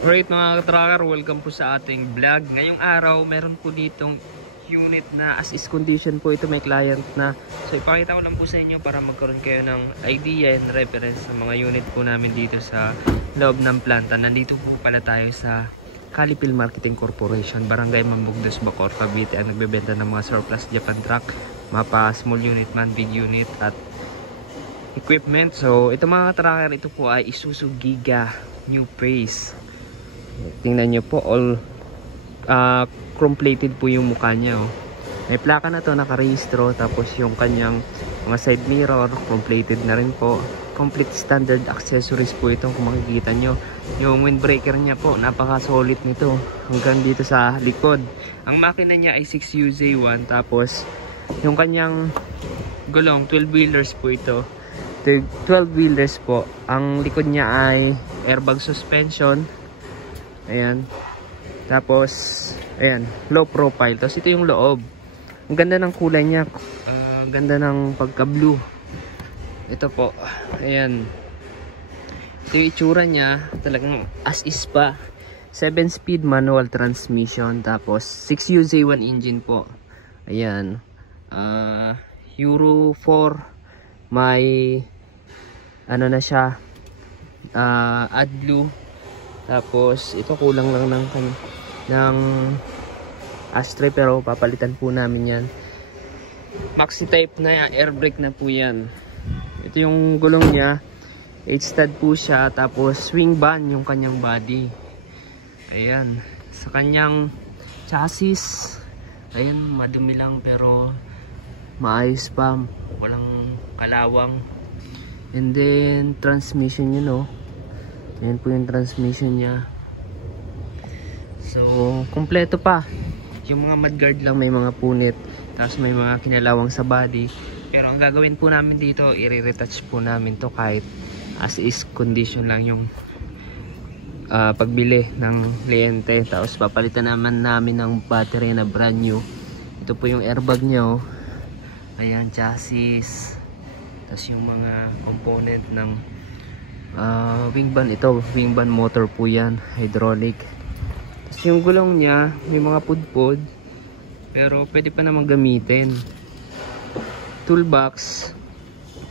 Great mga ka-tracker, welcome po sa ating vlog. Ngayong araw, meron po ditong unit na as is condition po ito, may client na. So ipakita ko lang po sa inyo para magkaroon kayo ng idea and reference sa mga unit po namin dito sa loob ng planta. Nandito po pala tayo sa Calipil Marketing Corporation, Barangay Mambugdos, Bacoor, Cavite, ang nagbebenta ng mga surplus Japan truck, mapa small unit man, big unit at equipment. So ito mga ka-tracker, ito po ay Isuzu Giga New Pace. Tingnan nyo po, all chrome plated po yung mukha niya. Oh. May plaka na to, nakarehistro. Tapos yung kanyang mga side mirror, chrome plated na rin po. Complete standard accessories po ito kung makikita nyo. Yung windbreaker niya po, napaka solid nito hanggang dito sa likod. Ang makina niya ay 6UZ1. Tapos yung kanyang gulong, 12 wheelers po ito. 12 wheelers po. Ang likod niya ay airbag suspension. Ayan. Tapos, ayan, low profile. Tapos ito yung loob. Ang ganda ng kulay niya. Ganda ng pagka-blue. Ito po. Ayan. Ito yung itsura niya. Talagang as is pa. 7-speed manual transmission. Tapos, 6UZ1 engine po. Ayan. Euro 4. May, ano na siya, AdBlue. Tapos ito kulang lang ng ashtray, pero papalitan po namin yan. Maxi type na air brake na po yan. Ito yung gulong niya, H-stud po siya. Tapos swing band yung kanyang body. Ayan. Sa kanyang chassis, ayan, madumi lang pero maayos pa, walang kalawang. And then transmission yun, oh. Ayan po yung transmission niya. So, kompleto pa. Yung mga mudguard lang may mga punit. Tapos may mga kinalawang sa body. Pero ang gagawin po namin dito, i-retouch po namin to kahit as is condition lang yung pagbili ng kliyente. Tapos papalitan naman namin ng battery na brand new. Ito po yung airbag niya, oh. Ayan, chassis. Tapos yung mga component ng wing band, ito wing band motor po yan, hydraulic. Tapos yung gulong niya may mga pudpod pero pwede pa naman gamitin. Toolbox.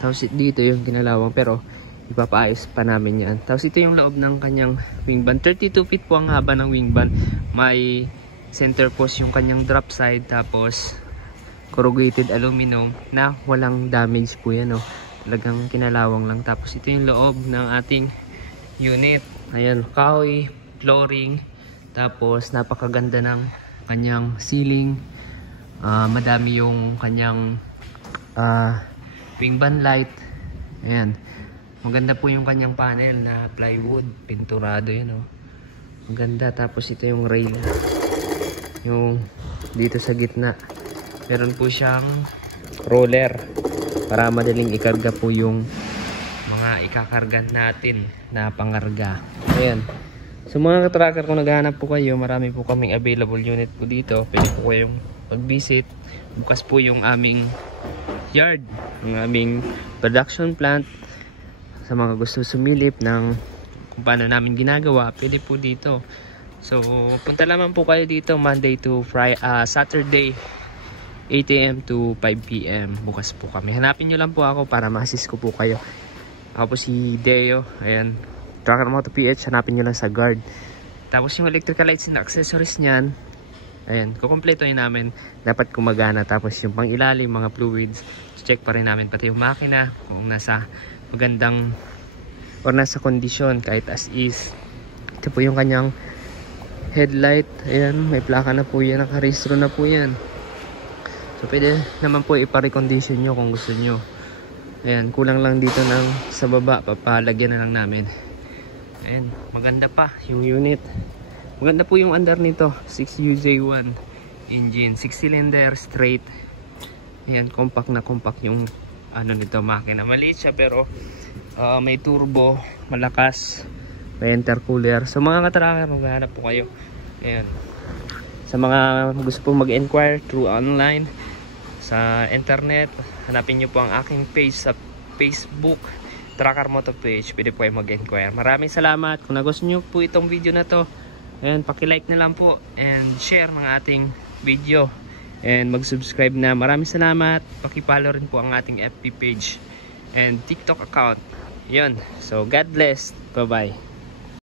Tapos dito yung kinalawang pero ipapaayos pa namin yan. Tapos ito yung loob ng kanyang wing band. 32 feet po ang haba ng wing band. May center post yung kanyang drop side. Tapos corrugated aluminum na walang damage po yan, oh. Talagang kinalawang lang. Tapos ito yung loob ng ating unit. Ayan, kahoy, flooring. Tapos napakaganda ng kanyang ceiling. Madami yung kanyang wing band light. Ayan. Maganda po yung kanyang panel na plywood. Pinturado yan, oh. Maganda. Tapos ito yung rail. Yung dito sa gitna. Meron po siyang roller para madaling ikarga po yung mga ikakarga natin na pangarga. Ayan. So mga ka-tracker, kung naghahanap po kayo, marami po kaming available unit po dito. Pwede po kayong mag-visit. Bukas po yung aming yard, ang aming production plant. Sa mga gusto sumilip ng kung paano namin ginagawa, pwede po dito. So punta lamang po kayo dito Monday to Friday, Saturday 8 AM to 5 PM. Bukas po kami. Hanapin nyo lang po ako para ma-assist ko po kayo. Ako po si Deo. Ayan. Tracker Moto PH. Hanapin nyo lang sa guard. Tapos yung electrical lights and accessories nyan. Ayan. Kukumpletuhin namin. Dapat kumagana. Tapos yung pang ilalim, mga fluids. Check pa rin namin. Pati yung makina. Kung nasa magandang or nasa kondisyon kahit as is. Ito po yung kanyang headlight. Ayan. May plaka na po yan. Nakarehistro na po yan. So pwede naman po ipa-recondition nyo kung gusto nyo. Ayan, kulang lang dito ng sa baba, papalagyan na lang namin. Ayan, maganda pa yung unit. Maganda po yung under nito, 6UZ1 engine, 6 cylinder straight. Ayan, compact na compact yung ano nito, makina. Maliit siya pero may turbo, malakas, may intercooler. So mga ka-tracker, maghahanap po kayo. Ayan. Sa mga gusto po mag-inquire through online, sa internet, hanapin nyo po ang aking page sa Facebook, Tracker Moto page, pwede po kayo mag-inquire. Maraming salamat. Kung nagustuhan nyo po itong video na to, ayan, paki-like na lang po and share mga ating video and mag-subscribe na. Maraming salamat. Paki-follow rin po ang ating FB page and TikTok account. Yun. So God bless. Bye bye.